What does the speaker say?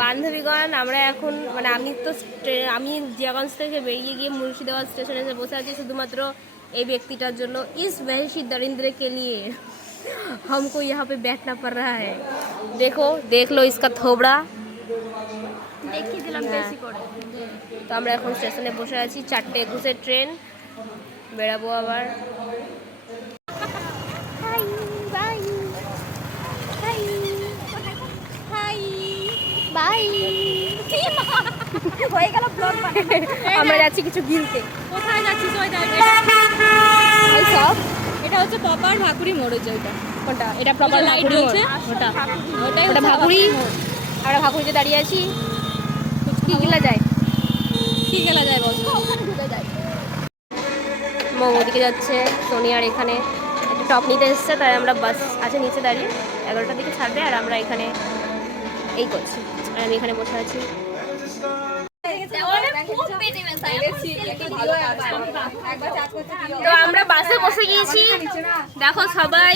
বান্ধবীগণ আমরা এখন মানে আমি জিয়াগঞ্জ থেকে বেরিয়ে গিয়ে মুর্শিদাবাদ স্টেশনে এসে বসে আছি শুধুমাত্র এই ব্যক্তিটার জন্য। इस वहशी दरिंद्र के लिए हमको यहाँ पे बैठना पड़ रहा है। देखो देख लो इसका थोबड़ा দেখিয়ে দিলাম বেশি করে। তো আমরা এখন স্টেশনে বসে আছি, 4:21 ট্রেন, বেরাবো আবার। High by high high by হয়ে গেল ব্লগ বানানো। আমরা যাচ্ছি কিছু গিলতে। কোথায় যাচ্ছিস? ওই ওই সব এটা হচ্ছে প্রপার ভাকুরি মোড়। হচ্ছে ওইটা কোনটা? এটা প্রপার লাইট ভাকুরি জ্বলছে ওটা ওটাই ওটা ভাকুরি। আমরা ভাকুরিতে দাঁড়িয়ে আছি। কি গিলা যায়? কি গেলা যায় বল? মৌ ওদিকে যাচ্ছে, সোনিয়ার এখানে একটা টপ নিতে এসছে, তাই আমরা বাস আছে নিচে দাঁড়িয়ে, 11টার দিকে ছাড়বে আর আমরা এখানে এই করছি আর আমি এখানে বসে আছি। তো আমরা বাসে বসে গিয়েছি, দেখো সবাই